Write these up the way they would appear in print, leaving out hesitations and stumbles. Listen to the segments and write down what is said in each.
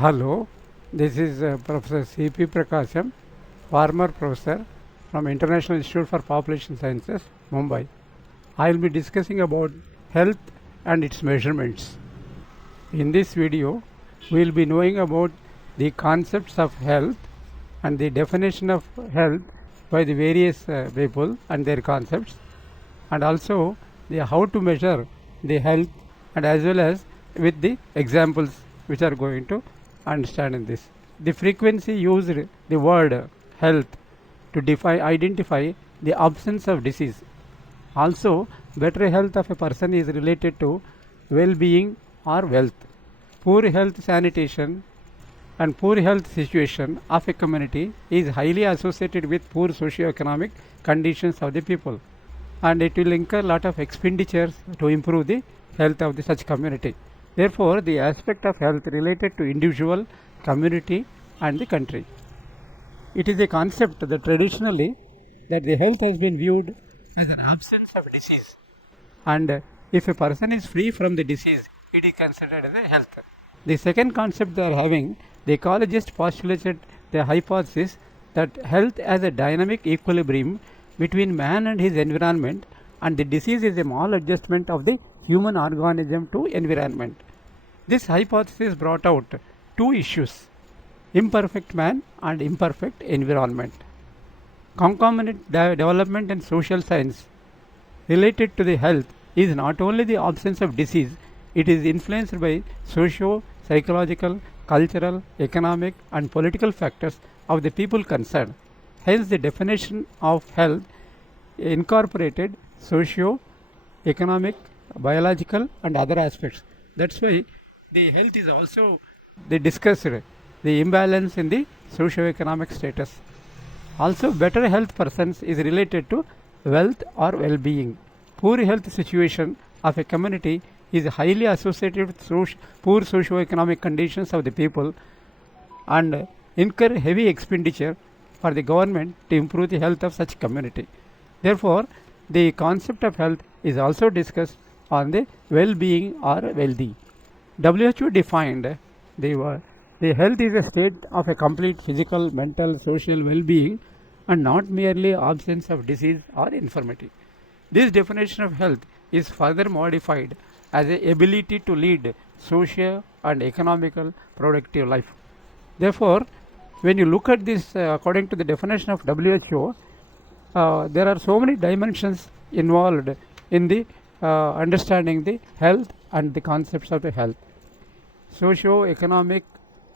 Hello, this is Professor C.P. Prakasham, former professor from International Institute for Population Sciences, Mumbai. I will be discussing about health and its measurements. In this video, we will be knowing about the concepts of health and the definition of health by the various people and their concepts, and also the how to measure the health, and as well as with the examples which are going to understand in this. The frequency used the word health to identify the absence of disease. Also, better health of a person is related to well-being or wealth. Poor health sanitation and poor health situation of a community is highly associated with poor socio-economic conditions of the people, and it will incur lot of expenditures to improve the health of the such community. Therefore, the aspect of health related to individual, community and the country. It is a concept that traditionally that the health has been viewed as an absence of disease, and if a person is free from the disease, it is considered as a health. The second concept they are having, the ecologists postulated the hypothesis that health as a dynamic equilibrium between man and his environment, and the disease is a maladjustment of the human organism to environment. This hypothesis brought out two issues: imperfect man and imperfect environment. Concomitant development in social science related to the health is not only the absence of disease, it is influenced by socio, psychological, cultural, economic and political factors of the people concerned. Hence, the definition of health incorporated socio, economic, biological and other aspects. That's why the health is also they discussed the imbalance in the socio-economic status. Also, better health persons is related to wealth or well-being. Poor health situation of a community is highly associated with poor socio-economic conditions of the people, and incur heavy expenditure for the government to improve the health of such community. Therefore, the concept of health is also discussed on the well-being or wealthy. WHO defined the health is a state of a complete physical, mental, social well-being, and not merely absence of disease or infirmity. This definition of health is further modified as a ability to lead social and economical productive life. Therefore, when you look at this according to the definition of WHO, there are so many dimensions involved in the understanding the health and the concepts of the health. Socio-economic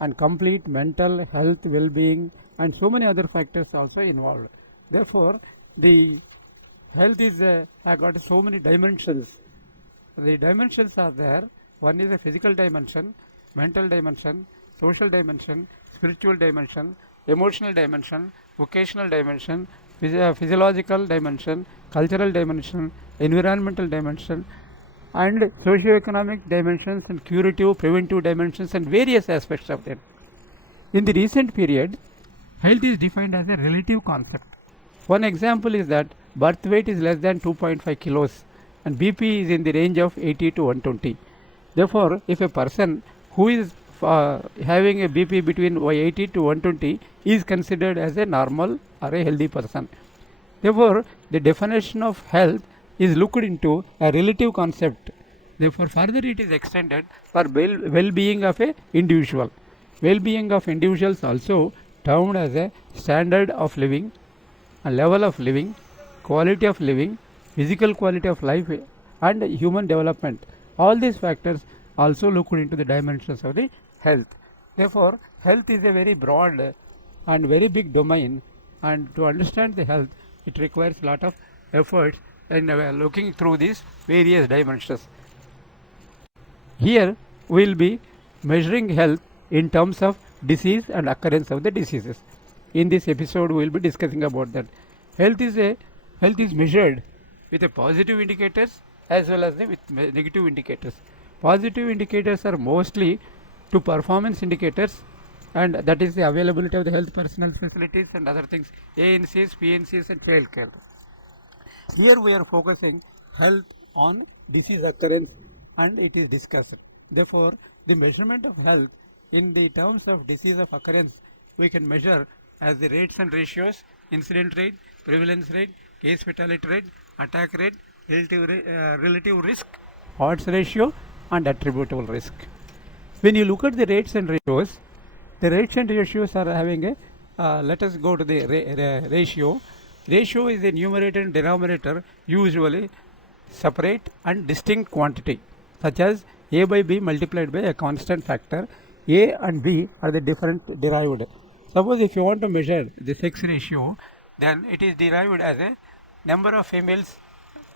and complete mental health, well-being and so many other factors also involved. Therefore, the health is got so many dimensions. The dimensions are there. One is a physical dimension, mental dimension, social dimension, spiritual dimension, emotional dimension, vocational dimension, physiological dimension, cultural dimension, environmental dimension, and socio-economic dimensions and curative, preventive dimensions and various aspects of them. In the recent period, health is defined as a relative concept. One example is that birth weight is less than 2.5 kilos and BP is in the range of 80 to 120. Therefore, if a person who is having a BP between 80 to 120 is considered as a normal or a healthy person. Therefore, the definition of health is looked into a relative concept. Therefore, further it is extended for well-being of a individual. Well-being of individuals also termed as a standard of living, a level of living, quality of living, physical quality of life and human development. All these factors also looked into the dimensions of the health. Therefore, health is a very broad and very big domain, and to understand the health, it requires a lot of efforts in looking through these various dimensions. Here, we will be measuring health in terms of disease and occurrence of the diseases. In this episode, we will be discussing about that. Health is measured with a positive indicators as well as with negative indicators. Positive indicators are mostly to performance indicators, and that is the availability of the health personnel facilities and other things, ANCs, PNCs and healthcare. Here we are focusing health on disease occurrence and it is discussed. Therefore, the measurement of health in the terms of disease of occurrence, we can measure as the rates and ratios, incident rate, prevalence rate, case fatality rate, attack rate, relative risk, odds ratio, and attributable risk. When you look at the rates and ratios, the rates and ratios are having a, let us go to the ratio. Ratio is a numerator and denominator, usually separate and distinct quantity, such as A by B multiplied by a constant factor. A and B are the different derived. Suppose if you want to measure the sex ratio, then it is derived as a number of females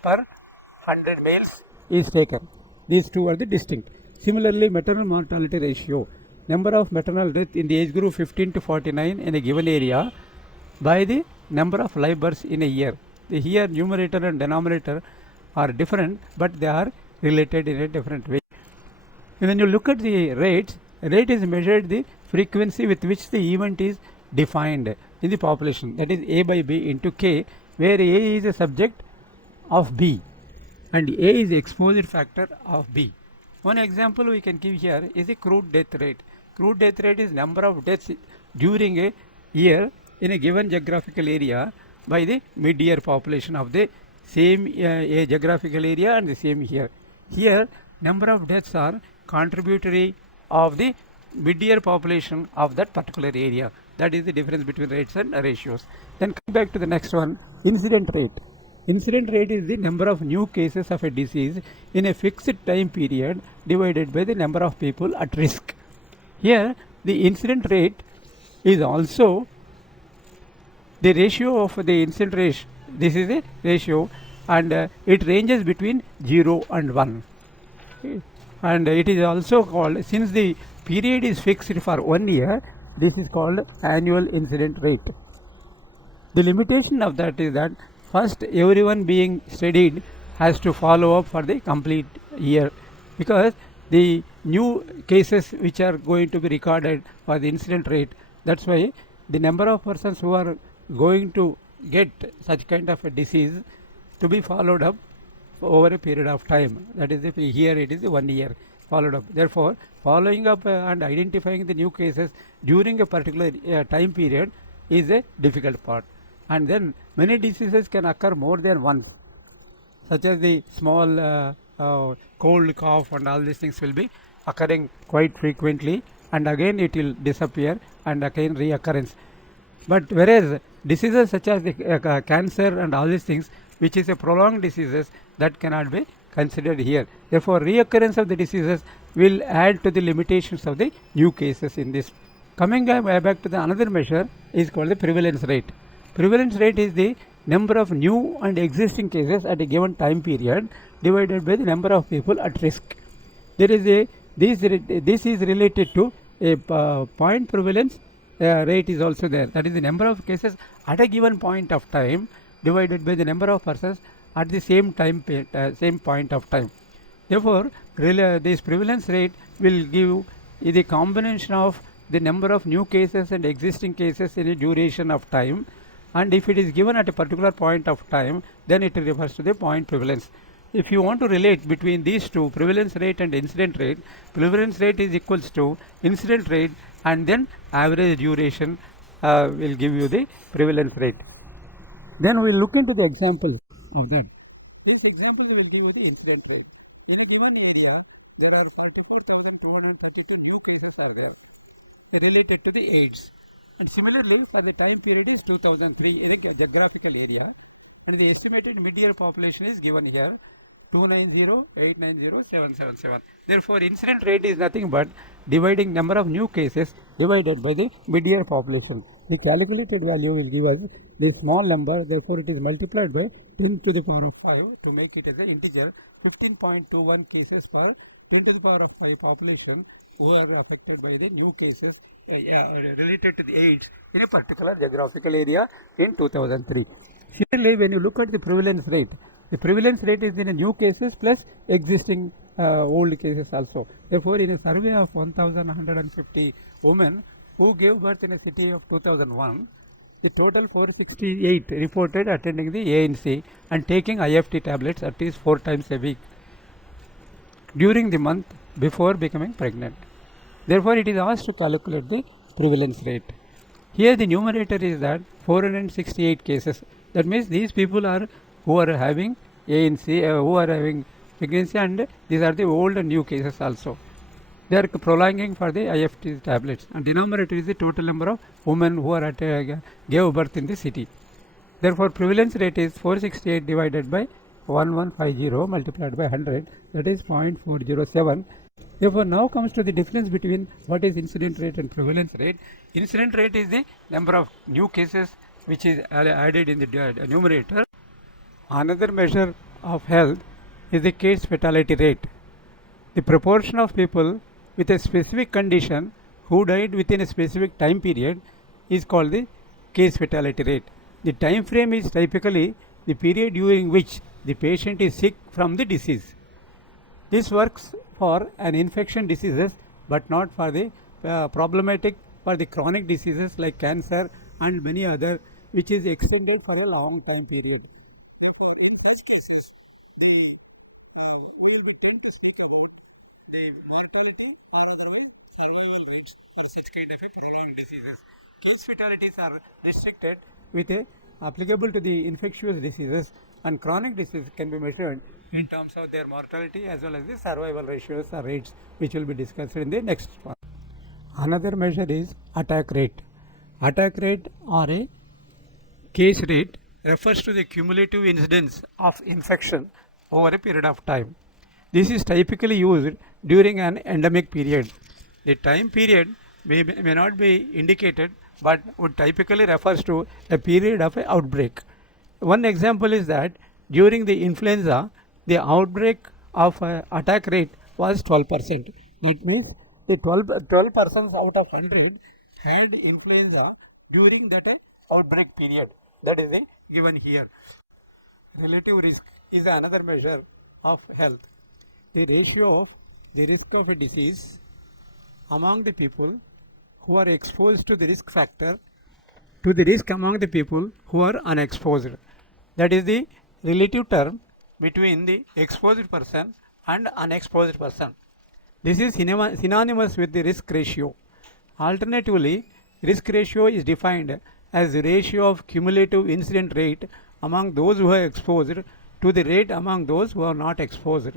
per 100 males is taken. These two are the distinct. Similarly, maternal mortality ratio, number of maternal death in the age group 15 to 49 in a given area by the number of live births in a year. Here numerator and denominator are different, but they are related in a different way. When you look at the rates, rate is measured the frequency with which the event is defined in the population, that is A by B into K, where A is a subject of B and A is the exposure factor of B. One example we can give here is the crude death rate. Crude death rate is number of deaths during a year in a given geographical area by the mid-year population of the same geographical area and the same year. Here number of deaths are contributory of the mid-year population of that particular area. That is the difference between rates and ratios. Then come back to the next one, incident rate. Incident rate is the number of new cases of a disease in a fixed time period divided by the number of people at risk. Here the incident rate is also the ratio of the incident rate. This is a ratio, and it ranges between 0 and 1. Okay. And it is also called, since the period is fixed for 1 year, this is called annual incident rate. The limitation of that is that first everyone being studied has to follow up for the complete year, because the new cases which are going to be recorded for the incident rate, that's why the number of persons who are going to get such kind of a disease to be followed up over a period of time, that is here it is 1 year followed up. Therefore, following up and identifying the new cases during a particular time period is a difficult part. And then many diseases can occur more than once, such as the small cold, cough and all these things will be occurring quite frequently, and again it will disappear and again reoccurrence. But whereas diseases such as the cancer and all these things, which is a prolonged diseases, that cannot be considered here. Therefore, reoccurrence of the diseases will add to the limitations of the new cases in this. Coming back to the another measure is called the prevalence rate. Prevalence rate is the number of new and existing cases at a given time period divided by the number of people at risk. There is a this is related to a point prevalence rate is also there. That is the number of cases at a given point of time divided by the number of persons at the same time same point of time. Therefore, this prevalence rate will give the combination of the number of new cases and existing cases in a duration of time, and if it is given at a particular point of time, then it refers to the point prevalence. If you want to relate between these two, prevalence rate and incident rate, prevalence rate is equals to incident rate, and then average duration will give you the prevalence rate. Then we will look into the example of that. This example will give you the incident rate. In a given area, there are 34,232 new cases are there related to the AIDS. And similarly, for the time period is 2003 in a geographical area, and the estimated mid-year population is given here, 290,890,777. Therefore, incident rate is nothing but dividing number of new cases divided by the mid-year population. The calculated value will give us the small number, therefore it is multiplied by 10 to the power of 5 to make it as an integer, 15.21 cases per 10 to the power of 5 population who are affected by the new cases related to the AIDS in a particular geographical area in 2003. Similarly, when you look at the prevalence rate is in a new cases plus existing old cases also. Therefore, in a survey of 1,150 women who gave birth in a city of 2001, the total 468 reported attending the ANC and taking IFT tablets at least 4 times a week during the month before becoming pregnant. Therefore, it is asked to calculate the prevalence rate. Here the numerator is that 468 cases. That means these people are who are having ANC, who are having pregnancy, and these are the old and new cases also. They are prolonging for the IFT tablets, and denominator is the total number of women who are gave birth in the city. Therefore, prevalence rate is 468 divided by 1150 multiplied by 100, that is 0.407. Therefore, now comes to the difference between what is incident rate and prevalence rate. Incident rate is the number of new cases which is added in the numerator. Another measure of health is the case fatality rate. The proportion of people with a specific condition who died within a specific time period is called the case fatality rate. The time frame is typically the period during which the patient is sick from the disease. This works for an infection diseases but not for the problematic for the chronic diseases like cancer and many other, which is extended for a long time period. In such cases, we will tend to speak about the mortality or otherwise survival rates for such kind of a prolonged diseases. Case fatalities are restricted with a applicable to the infectious diseases, and chronic disease can be measured in terms of their mortality as well as the survival ratios or rates, which will be discussed in the next one. Another measure is attack rate. Attack rate or a case rate refers to the cumulative incidence of infection over a period of time. This is typically used during an endemic period. The time period may not be indicated, but would typically refers to a period of an outbreak. One example is that during the influenza, the outbreak of attack rate was 12%. That means the 12 persons out of 100 had influenza during that outbreak period. That is given here. Relative risk is another measure of health. The ratio of the risk of a disease among the people who are exposed to the risk factor to the risk among the people who are unexposed. That is the relative term between the exposed person and unexposed person. This is synonymous with the risk ratio. Alternatively, risk ratio is defined as the ratio of cumulative incident rate among those who are exposed to the rate among those who are not exposed.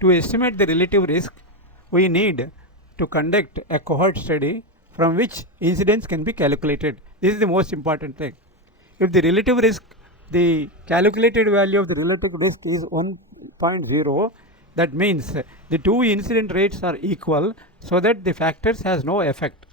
To estimate the relative risk, we need to conduct a cohort study from which incidence can be calculated. This is the most important thing. If the relative risk, the calculated value of the relative risk is 1.0, that means the two incident rates are equal, so that the factors has no effect.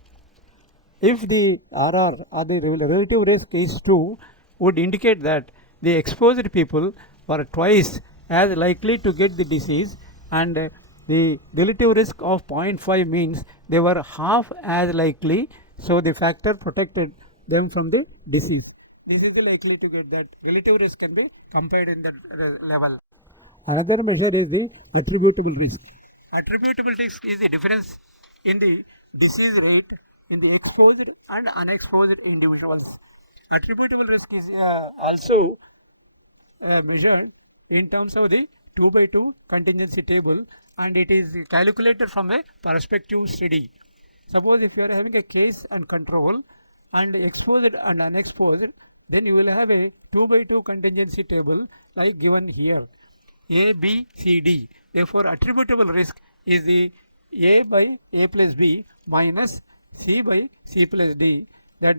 If the RR or the relative risk is 2, would indicate that the exposed people were twice as likely to get the disease, and the relative risk of 0.5 means they were half as likely, so the factor protected them from the disease. This is likely to get that relative risk can be compared in that level. Another measure is the attributable risk. Attributable risk is the difference in the disease rate in the exposed and unexposed individuals. Attributable risk is also measured in terms of the 2x2 contingency table, and it is calculated from a perspective study. Suppose if you are having a case and control and exposed and unexposed, then you will have a 2x2 contingency table like given here, A, B, C, D. Therefore, attributable risk is the A by A plus B minus C by C plus D. That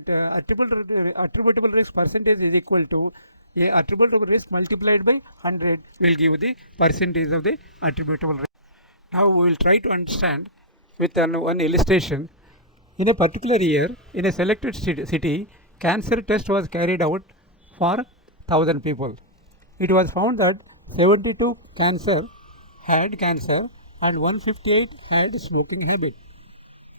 attributable risk percentage is equal to a attributable risk multiplied by 100 will give the percentage of the attributable risk. Now we will try to understand with one illustration. In a particular year, in a selected city, cancer test was carried out for 1000 people. It was found that 72 had cancer and 158 had smoking habit.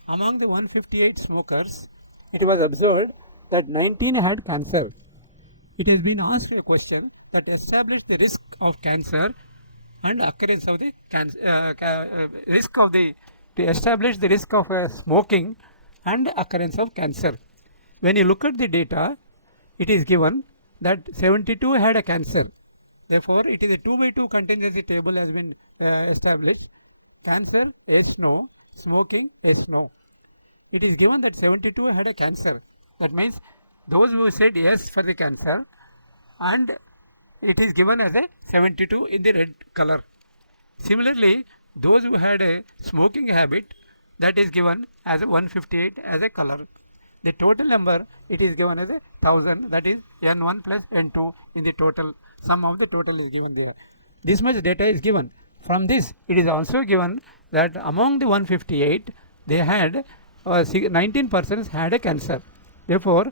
Among the 158 smokers, it was observed that 19 had cancer. It has been asked a question that established the risk of cancer and occurrence of the risk of the to establish the risk of smoking and occurrence of cancer. When you look at the data, it is given that 72 had a cancer. Therefore, it is a 2x2 contingency table has been established. Cancer, yes, no. Smoking? Yes, no. It is given that 72 had a cancer. That means those who said yes for the cancer, and it is given as a 72 in the red color. Similarly, those who had a smoking habit, that is given as a 158 as a color. The total number, it is given as a 1000, that is N1 plus N2 in the total. Sum of the total is given there. This much data is given. From this, it is also given that among the 158, they had 19 persons had a cancer. Therefore,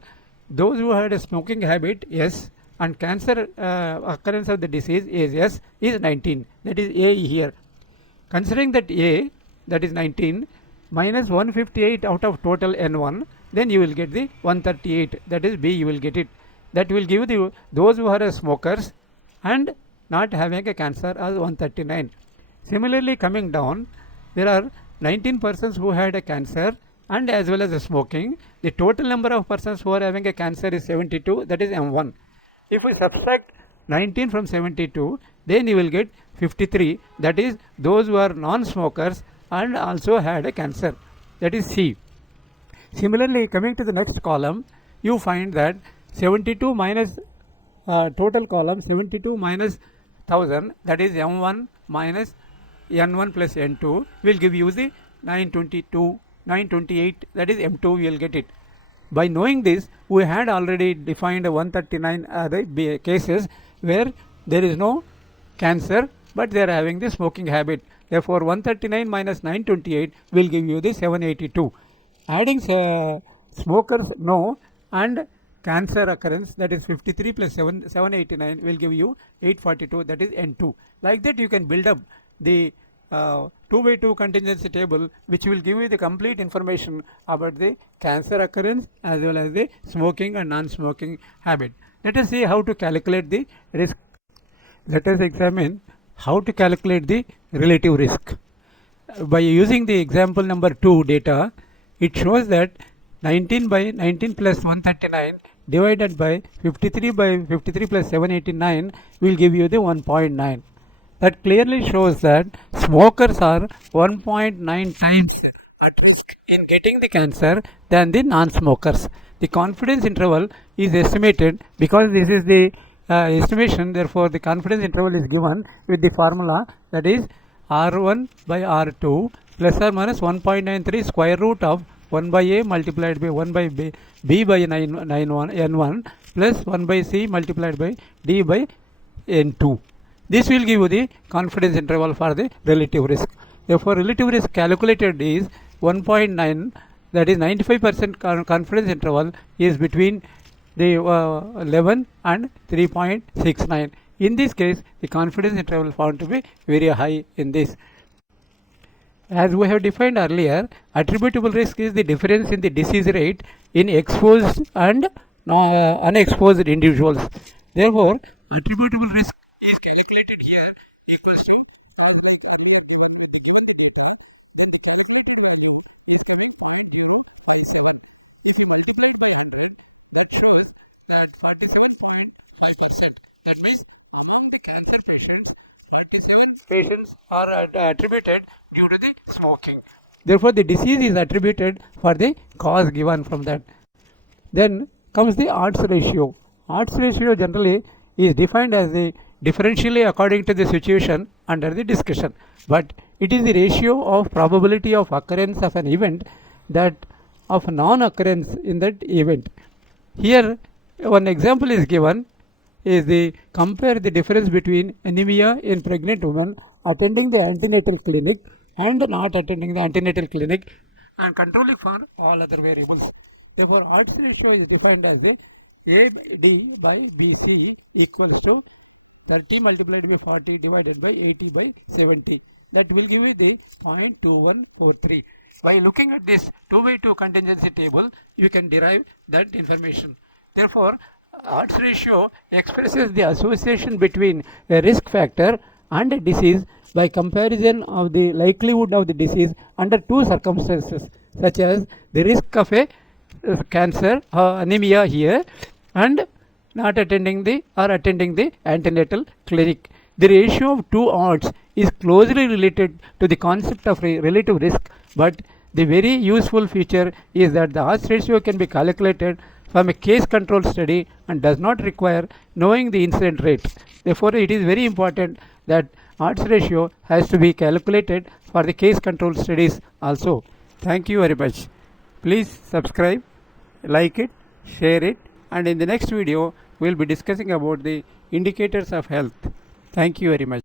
those who had a smoking habit, yes, and cancer occurrence of the disease is yes, is 19. That is A here. Considering that A, that is 19, minus 158 out of total N1, then you will get the 138. That is B, you will get it. That will give you those who are smokers and not having a cancer as 139. Similarly, coming down, there are 19 persons who had a cancer and as well as a smoking. The total number of persons who are having a cancer is 72, that is M1. If we subtract 19 from 72, then you will get 53, that is those who are non-smokers and also had a cancer, that is C. Similarly, coming to the next column, you find that 72 minus total column 72 minus 1000, that is M1 minus N1 plus N2 will give you the 922, 928, that is M2, you will get it. By knowing this, we had already defined 139 other cases where there is no cancer but they are having the smoking habit. Therefore, 139 minus 928 will give you the 782. Adding smokers no and cancer occurrence, that is 53 plus 789 will give you 842, that is N2. Like that you can build up the 2x2 contingency table, which will give you the complete information about the cancer occurrence as well as the smoking and non-smoking habit. Let us see how to calculate the risk. Let us examine how to calculate the relative risk. By using the example number 2 data, it shows that 19 by 19 plus 139 divided by 53 by 53 plus 789 will give you the 1.9. That clearly shows that smokers are 1.9 times at risk in getting the cancer than the non-smokers. The confidence interval is estimated because this is the estimation, therefore the confidence interval is given with the formula, that is R1 by R2 plus or minus 1.93 square root of 1 by A multiplied by 1 by B by N1 plus 1 by C multiplied by D by N2. This will give you the confidence interval for the relative risk. Therefore, relative risk calculated is 1.9, that is 95% confidence interval is between the 11 and 3.69. In this case, the confidence interval found to be very high in this. As we have defined earlier, attributable risk is the difference in the disease rate in exposed and unexposed individuals. Therefore, attributable risk is calculated here equals to given with the given data, then the calculated value you can find here as this multiplied by 100, that shows that 47.5%. That means among the cancer patients, 47 patients are attributed due to the smoking. Therefore, the disease is attributed for the cause given from that. Then comes the odds ratio. Odds ratio generally is defined as the differentially according to the situation under the discussion, but it is the ratio of probability of occurrence of an event that of non-occurrence in that event. Here one example is given, is the compare the difference between anemia in pregnant women attending the antenatal clinic and not attending the antenatal clinic and controlling for all other variables. Therefore, odds ratio is defined as the AD by BC equals to 30 multiplied by 40 divided by 80 by 70. That will give you the 0.2143. By looking at this 2x2 contingency table, you can derive that information. Therefore, odds ratio expresses the association between a risk factor and a disease by comparison of the likelihood of the disease under two circumstances, such as the risk of a cancer, anemia here, and not attending the or attending the antenatal clinic. The ratio of two odds is closely related to the concept of relative risk But the very useful feature is that the odds ratio can be calculated from a case control study and does not require knowing the incident rate. Therefore, it is very important that odds ratio has to be calculated for the case control studies also. Thank you very much. Please subscribe, like it, share it, and in the next video we will be discussing about the indicators of health. Thank you very much.